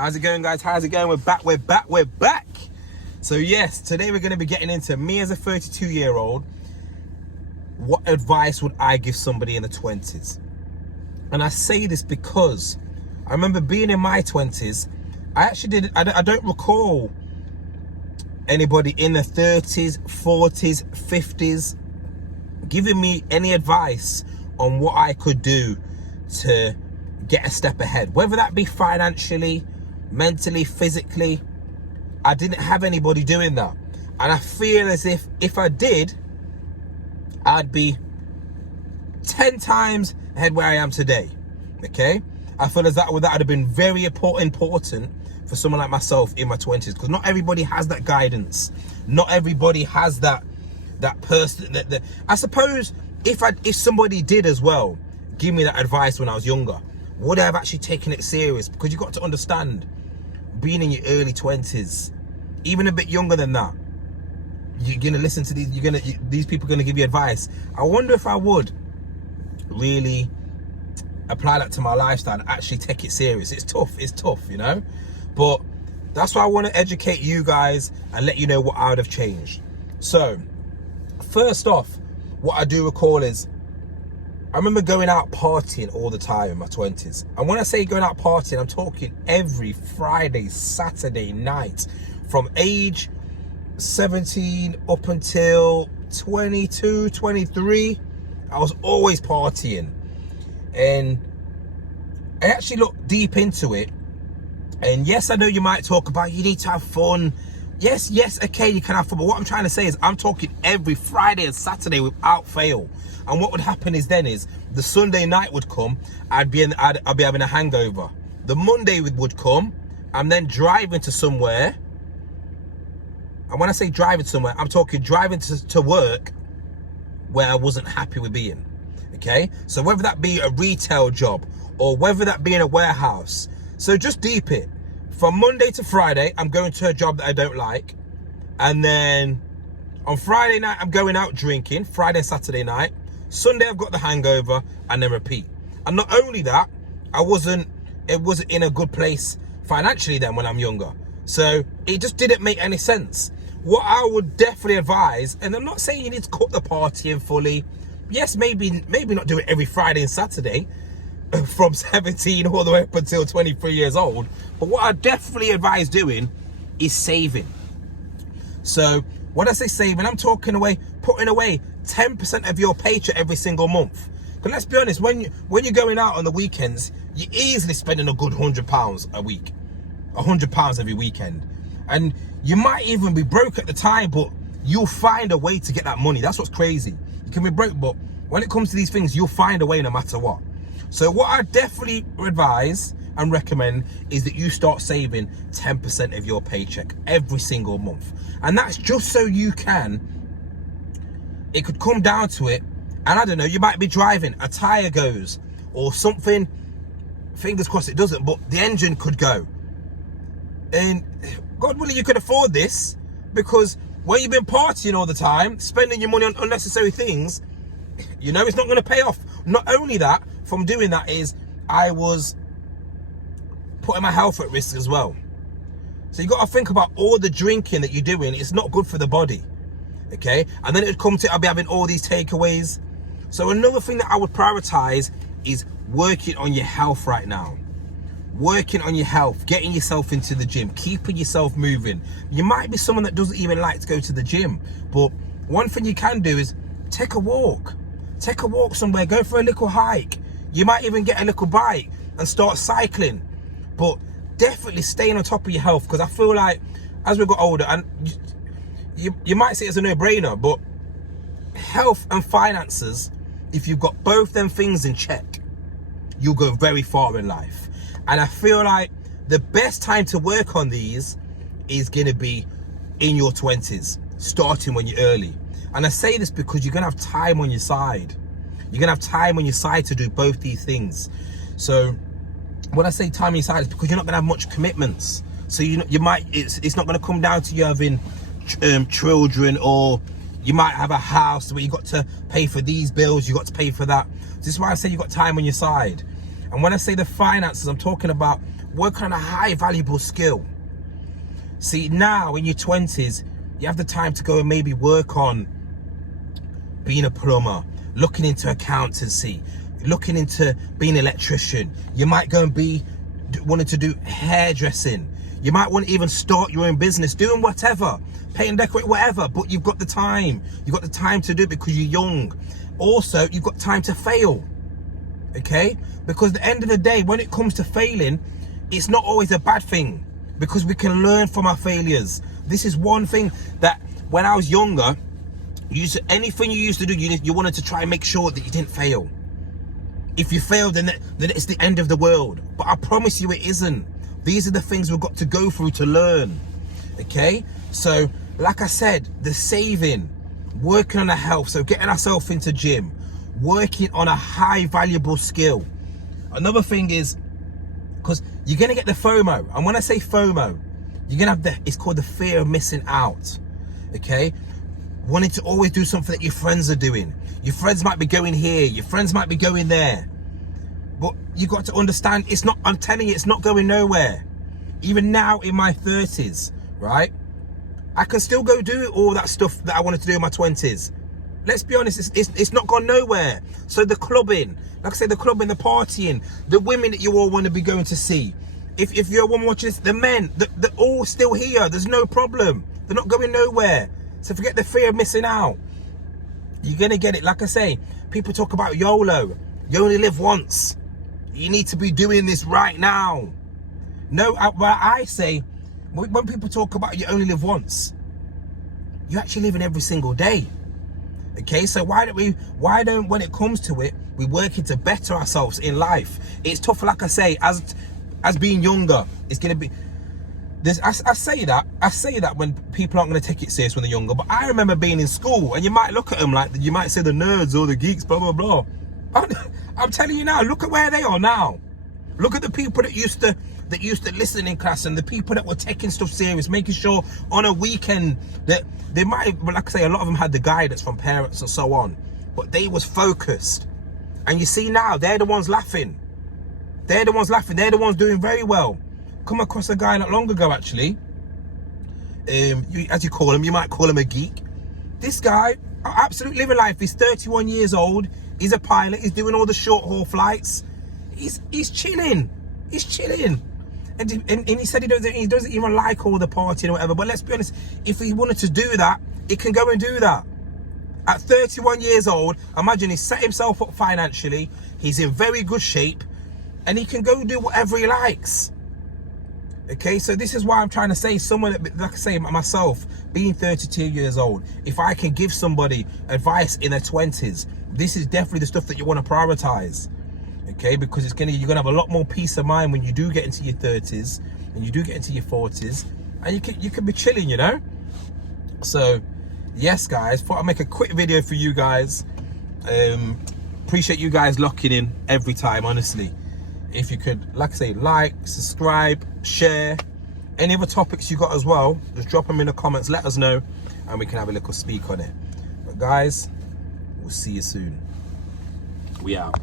How's it going, guys? How's it going? We're back. So yes, today we're going to be getting into me as a 32-year-old. What advice would I give somebody in the 20s? And I say this because I remember being in my 20s. I don't recall anybody in the 30s, 40s, 50s giving me any advice on what I could do to get a step ahead, whether that be financially, mentally, physically. I didn't have anybody doing that, and I feel as if I did, I'd be 10 times ahead where I am today. Okay, I feel as that would have been very important for someone like myself in my 20s, because not everybody has that guidance. Not everybody has that person that I suppose if somebody did as well give me that advice when I was younger, would I have actually taken it serious? Because you got to understand, being in your early 20s, even a bit younger than that, you're gonna listen to these people are gonna give you advice. I wonder if I would really apply that to my lifestyle and actually take it serious. It's tough, you know, but that's why I want to educate you guys and let you know what I would have changed. So first off, what I do recall is I remember going out partying all the time in my 20s. And when I say going out partying, I'm talking every Friday, Saturday night. From age 17 up until 22, 23, I was always partying. And I actually looked deep into it. And yes, I know you might talk about you need to have fun. Yes, okay, you can have fun. But what I'm trying to say is I'm talking every Friday and Saturday without fail. And what would happen is the Sunday night would come, I'd be having a hangover. The Monday would come, I'm then driving to somewhere. And when I say driving somewhere, I'm talking driving to work where I wasn't happy with being. Okay? So whether that be a retail job or whether that be in a warehouse. So just deep it. From Monday to Friday, I'm going to a job that I don't like. And then on Friday night, I'm going out drinking, Friday and Saturday night. Sunday, I've got the hangover, and then repeat. And not only that, it wasn't in a good place financially then when I'm younger. So it just didn't make any sense. What I would definitely advise, and I'm not saying you need to cut the partying fully. Yes, maybe not do it every Friday and Saturday from 17 all the way up until 23 years old. But what I definitely advise doing is saving. So when I say saving, I'm talking putting away 10% of your paycheck every single month. Because let's be honest, when you're going out on the weekends, you're easily spending a good £100 a week, £100 every weekend. And you might even be broke at the time, but you'll find a way to get that money. That's what's crazy. You can be broke, but when it comes to these things, you'll find a way no matter what. So what I definitely advise and recommend is that you start saving 10% of your paycheck every single month. And that's just so you can, it could come down to it, and I don't know, you might be driving, a tire goes or something, fingers crossed it doesn't, but the engine could go. And God willing, you could afford this, because when you've been partying all the time, spending your money on unnecessary things, you know it's not going to pay off. Not only that, from doing that is I was putting my health at risk as well. So you got to think about all the drinking that you're doing. It's not good for the body. Okay, and then it would come to I'll be having all these takeaways. So another thing that I would prioritize is working on your health right now. Working on your health, getting yourself into the gym, keeping yourself moving. You might be someone that doesn't even like to go to the gym, but one thing you can do is take a walk. Take a walk somewhere, go for a little hike. You might even get a little bike and start cycling. But definitely staying on top of your health, because I feel like as we got older, and you might say it's a no-brainer, but health and finances, if you've got both them things in check, you'll go very far in life. And I feel like the best time to work on these is going to be in your 20s, starting when you're early. And I say this because you're going to have time on your side. You're going to have time on your side to do both these things. So when I say time on your side, it's because you're not going to have much commitments. So you might, it's not going to come down to you having children, or you might have a house where you got to pay for these bills, you got to pay for that. This is why I say you got time on your side. And when I say the finances, I'm talking about working on a high valuable skill. See, now in your 20s, you have the time to go and maybe work on being a plumber, looking into accountancy, looking into being an electrician. You might go and be wanting to do hairdressing. You might want to even start your own business, doing whatever, paint and decorate, whatever, but you've got the time. You've got the time to do it because you're young. Also, you've got time to fail, okay? Because at the end of the day, when it comes to failing, it's not always a bad thing because we can learn from our failures. This is one thing that when I was younger, anything you used to do, you wanted to try and make sure that you didn't fail. If you failed, then it's the end of the world. But I promise you it isn't. These are the things we've got to go through to learn, okay? So, like I said, the saving, working on our health, so getting ourselves into gym, working on a high valuable skill. Another thing is, because you're going to get the FOMO. And when I say FOMO, you're going to have it's called the fear of missing out, okay? Wanting to always do something that your friends are doing. Your friends might be going here, your friends might be going there. But you got to understand, it's not, I'm telling you, it's not going nowhere. Even now in my 30s, right? I can still go do all that stuff that I wanted to do in my 20s. Let's be honest, it's not gone nowhere. So the clubbing, like I said, the clubbing, the partying, the women that you all want to be going to see. If you're a woman watching this, the men, they're all still here. There's no problem. They're not going nowhere. So forget the fear of missing out. You're going to get it. Like I say, people talk about YOLO. You only live once. You need to be doing this right now. No, I say, when people talk about you only live once, you actually live in every single day. Okay, so why don't, when it comes to it, we working to better ourselves in life? It's tough, like I say, as being younger, it's going to be, I say that when people aren't going to take it serious when they're younger, but I remember being in school, and you might look at them like, you might say the nerds or the geeks, blah, blah, blah. I'm telling you now, look at where they are now. Look at the people that used to listen in class, and the people that were taking stuff serious, making sure on a weekend that they might, like I say, a lot of them had the guidance from parents and so on, but they was focused. And you see now, they're the ones laughing. They're the ones laughing. They're the ones doing very well. Come across a guy not long ago, actually. As you call him, you might call him a geek. This guy, absolutely living life. He's 31 years old. He's a pilot. He's doing all the short haul flights. He's chilling. He's chilling. And he said he doesn't even like all the partying or whatever. But let's be honest, if he wanted to do that, he can go and do that. At 31 years old, imagine he's set himself up financially. He's in very good shape. And he can go do whatever he likes. Okay, so this is why I'm trying to say, someone that, like I say, myself, being 32 years old, if I can give somebody advice in their 20s, this is definitely the stuff that you want to prioritize. Okay, because you're gonna have a lot more peace of mind when you do get into your 30s and you do get into your 40s, and you can be chilling, you know. So yes, guys, thought I'd make a quick video for you guys. Appreciate you guys locking in every time, honestly. If you could, like I say, like, subscribe, share. Any other topics you got as well, just drop them in the comments, let us know, and we can have a little speak on it. But guys, we'll see you soon. We out.